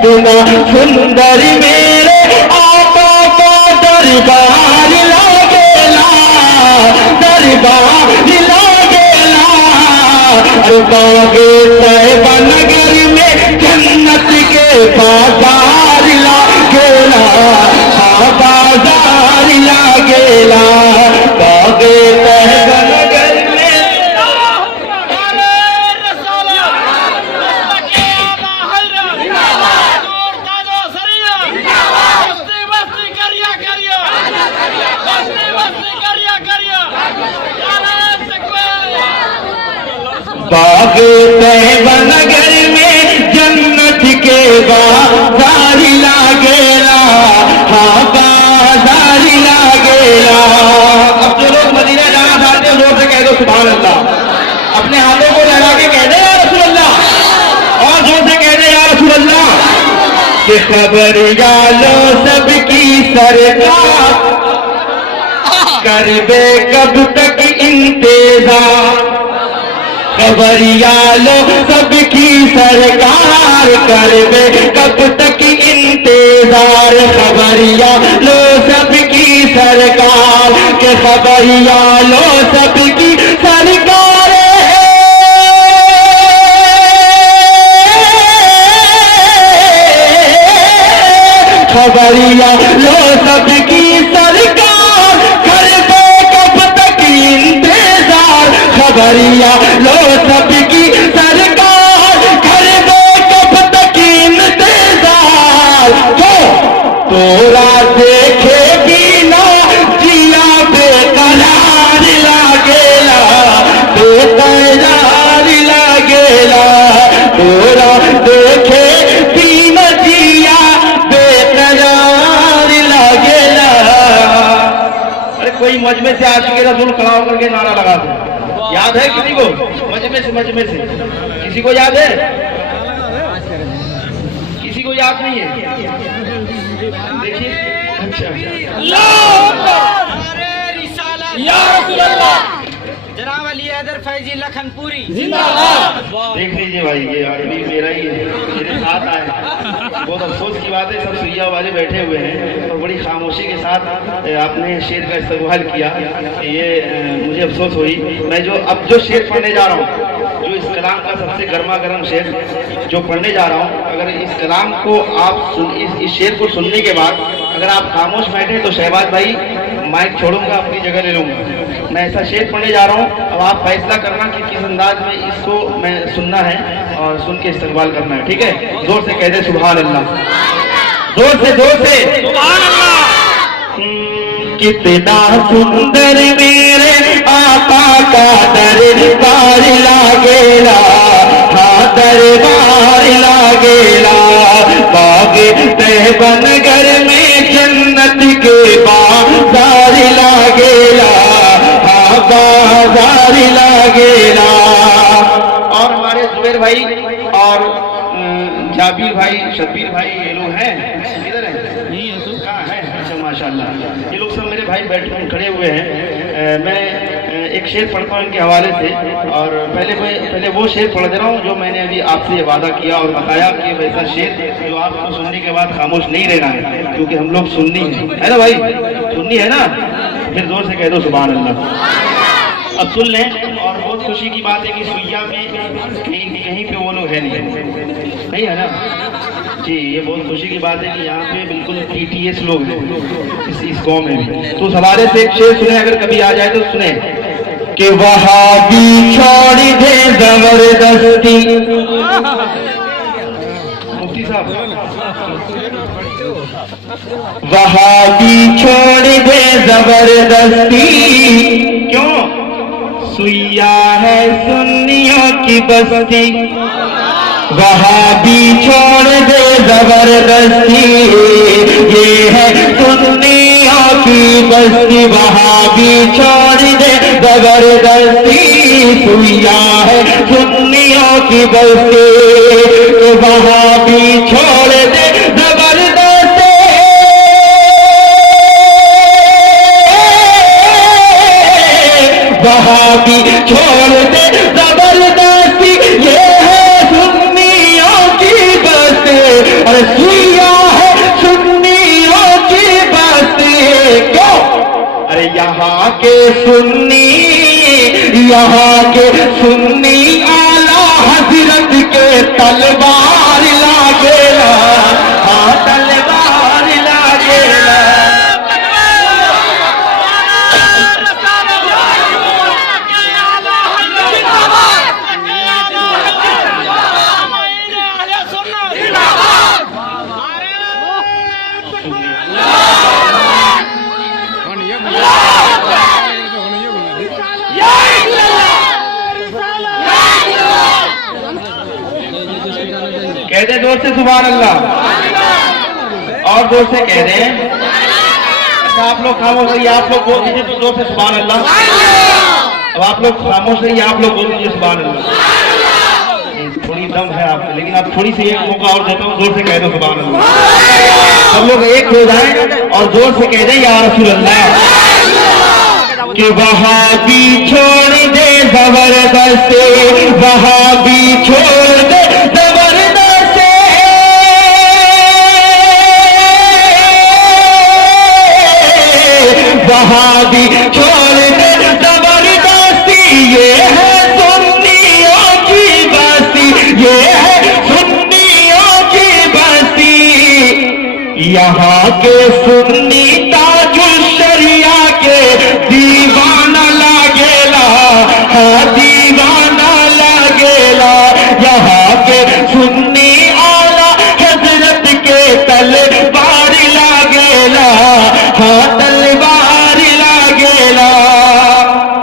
कितना सुंदर मेरे आका का दरबार लागेला, दरबार लागेला। अरे बागे तैयबा नगर में जन्नत के बाजार लागेला, हाँ बाजार लागेला। बागे तैयबा नगर में बागे तैयबा नगर में जन्नत के बाजार लागेला, हाँ बाजार लागेला। अब जो लोग मदीना जाना चाहते हैं जोर से कह दो सुभान अल्लाह। अपने हाथों को लगा के कह दे या रसूल अल्लाह, और जोर से कह दे या रसूल अल्लाह। कि खबर लो सबकी सरकार, करबे कब तक इंतजार। खबरिया लो सबकी सरकार, करबे कब तक इंतजार। खबरिया लो सबकी सरकार, के खबरिया लो सबकी सरकार। खबरिया लो सबकी सरकार, करबे कब तक इंतजार। खबरिया लो सबकी सरकार, करबे कब तक इंतजार। तोरा देखे बिना जिया बेकरार लागेला, बेकरार लागेला। तोरा देखे बिना जिया बेकरार लागेला। अरे कोई मजमे से आशिक़ रसूल खड़ा होकर के नारा लगा दे। याद है किसी को? मजमे से किसी को याद है? किसी को याद नहीं है? देखिए, अच्छा जनाब अली हैदर फैजी लखनपुरी जिंदाबाद। देख लीजिए भाई, ये आदमी मेरा ही है, मेरे साथ आए। बहुत अफसोस की बात है, सब सुइया वाले बैठे हुए हैं और बड़ी खामोशी के साथ आपने शेर का इस्तेमाल किया। ये मुझे अफसोस हुई। मैं जो शेर पढ़ने जा रहा हूँ, जो इस कलाम का सबसे गर्मा गर्म शेर जो पढ़ने जा रहा हूँ, अगर इस कलाम को आप इस शेर को सुनने के बाद अगर आप खामोश बैठे तो शहबाज भाई माइक छोड़ूंगा, अपनी जगह ले लूंगा। मैं ऐसा शेर पढ़ने जा रहा हूँ, अब आप फैसला करना कि किस अंदाज में इसको मैं सुनना है और सुन के इस्तेमाल करना है, ठीक है? जोर से कह दे सुभान अल्लाह, जोर से सुभान अल्लाह। कितना सुंदर मेरे आका का दरबार लागेला, हाँ दरबार लागेला। बागे तैयबा नगर में जन्नत के बाजार लागेला, हाँ बाजार लागेला। और हमारे जुबैर भाई और जाबिर भाई, शब्बीर भाई, ये लोग हैं, किधर हैं? कहाँ हैं? अच्छा माशाल्लाह, ये लोग सब मेरे भाई बैठे खड़े हुए हैं। मैं एक शेर पढ़ता हूँ इनके हवाले से, और पहले वो शेर पढ़ दे रहा हूँ जो मैंने अभी आपसे वादा किया और बताया कि वैसा शेर जो आपको सुनने के बाद खामोश नहीं रहना है, क्योंकि हम लोग सुन्नी है ना भाई, सुन्नी है ना? फिर जोर से कह दो सुभान अल्लाह। अब सुन लें। और बहुत खुशी की बात है कि सुइया में कहीं पे वो लोग है नहीं है ना जी। ये बहुत खुशी की बात है कि यहाँ पे बिल्कुल TTS लोग हैं इस गाँव में भी। तो हवाले से एक शेर सुने, अगर कभी आ जाए तो सुने कि वहाबी छोड़ दे जबरदस्ती। मुफ्ती साहब, वहाबी छोड़ दे जबरदस्ती। क्यों? सुइया है सुन्नियों की बस्ती। वहाबी छोड़ दे जबरदस्ती, ये है सुन्नियों की बस्ती। वहाबी छोड़ दे जबरदस्ती, सुइया है सुन्नियों की बस्ती। वहाबी छोड़ दे जबरदस्ती, वहाबी छोड़ दे जबरदस्ती, ये है सुन्नियों की बस्ती। अरे के सुन्नी, यहाँ के सुन्नी आला हजरत के तलवार लागेला, हाँ तलवार लागेला। कह दे जोर से सुभान अल्लाह, और जोर से कह दे। अच्छा आप लोग खामोश रहिए, आप लोग बोल दीजिए तो जोर से सुभान अल्लाह। अब आप लोग खामोश रहिए, आप लोग बोल दीजिए सुभान अल्लाह। थोड़ी दम है आप, लेकिन आप थोड़ी सी एक मौका और देता हूँ, जोर से कह दो सुभान अल्लाह। सब लोग एक हो जाए और जोर से कह दे या रसूल अल्लाह। कि वहाँ भी छोड़ दे जबरदस्त, वहाँ भी छोड़ दे जबरदस्त, वहाँ भी छोड़ दे जबरदस्ती। ये है सुन्नियों की बस्ती, ये है सुन्नियों की बस्ती। यहाँ के सुन्नी ताजुल शरिया के दीवाना लागेला, हाँ दीवाना लागेला। यहाँ के सुन्नी आला हजरत के तलवार लागेला, हाँ तलवार लागेला।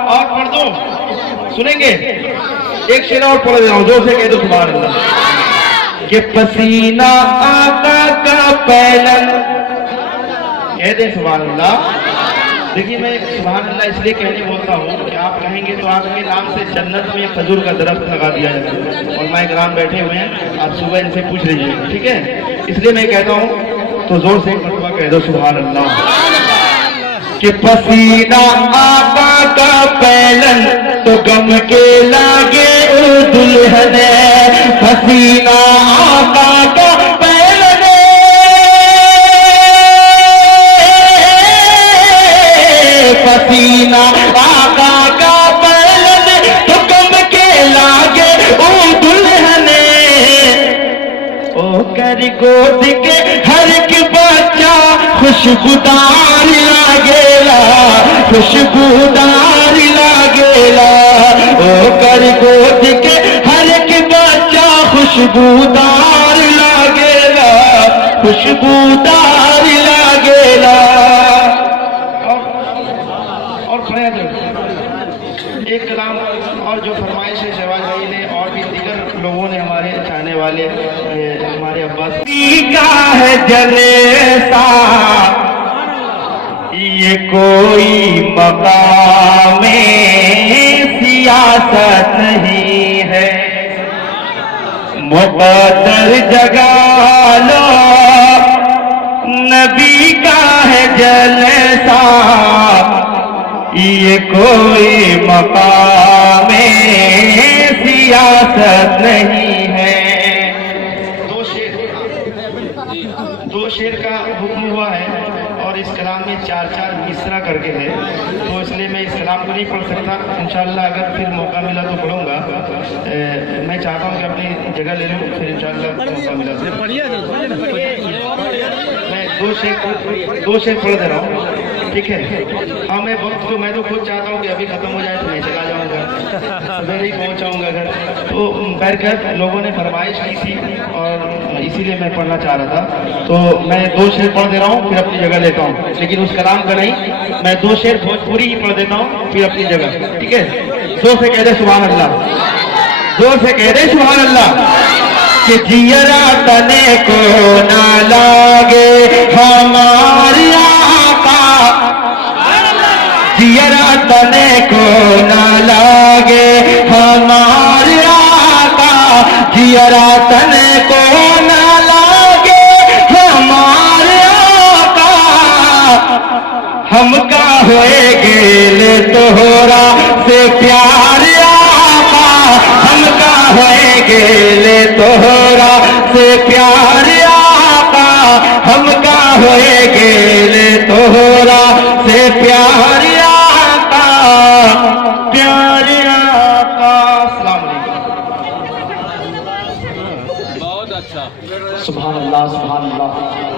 और पढ़ दो, सुनेंगे? एक शेर और पढ़ दे रहा हूं, जोर से कह दो सुभान अल्लाह। कि पसीना आका का पहलन, कह दे सुभान अल्लाह। देखिए मैं सुभान अल्लाह इसलिए कहने बोलता हूँ कि आप कहेंगे तो आपके नाम से जन्नत में खजूर का दरख्त लगा दिया जाएगा। और माए ग्राम बैठे हुए हैं, आप सुबह इनसे पूछ लीजिए, ठीक है? इसलिए मैं कहता हूँ तो जोर से एक मरतबा कह दो सुभान अल्लाह। कि पसीना आका का पहलन तो गम के लागे ओ दुल्हन, पसीना आका का पहलन, पसीना आका का पहलन तो गम के लागे ओ दुल्हन। ओ कर गोद के हर एक बच्चा खुशबूदार लागेला, खुशबूदार लागेला। ओ कर गोद के हर एक बच्चा खुशबूदार लागेला, खुशबूदार लागेला। और खड़े एक कलाम और जो फरमाइश है शहबाज भाई ने और भी दीगर लोगों ने, हमारे चाहने वाले हमारे अब्बास का है जलसा, ये कोई मकाम सियासत नहीं है। मुक़द्दर जगा लो, नबी का है जलसा, ये कोई मकाम सियासत नहीं है। दो शेर का हुक्म हुआ है और इस कलाम में 4-4 मिसरा करके है, तो इसलिए मैं इस कलाम को नहीं पढ़ सकता। इंशाअल्लाह अगर फिर मौका मिला तो पढ़ूंगा। मैं चाहता हूँ कि अपनी जगह ले लूँ, फिर इंशाअल्लाह मौका मिला तो मैं दो शेर पढ़ दे रहा हूँ, ठीक है? हाँ मैं वक्त को मैं तो खुद चाहता हूँ कि अभी खत्म हो जाए तो मैं चला जाऊँगा, मैं नहीं पहुँचाऊँगा घर। तो बैठकर लोगों ने फरमाइश की थी और इसीलिए मैं पढ़ना चाह रहा था। तो मैं 2 शेर पढ़ दे रहा हूँ, फिर अपनी जगह लेता हूँ, लेकिन उस कलाम का नहीं। मैं 2 शेर भोजपुरी ही पढ़ देता हूँ, फिर अपनी जगह, ठीक है? जोर से कह दे सुभान अल्लाह, जोर से कह दे सुभान अल्लाह। कि जियरा तने को ना लागे हमारे आका, जियरा तने को ना लागे हमारे आका, जियरा तने को ना लागे हमारे आका। हम का होए गेले तोहरा से प्यार आका, हम का होए गेले तोहरा से प्यार आका, हम का होए गेले तोहरा से प्यार आका। सुभान अल्लाह सुभान अल्लाह।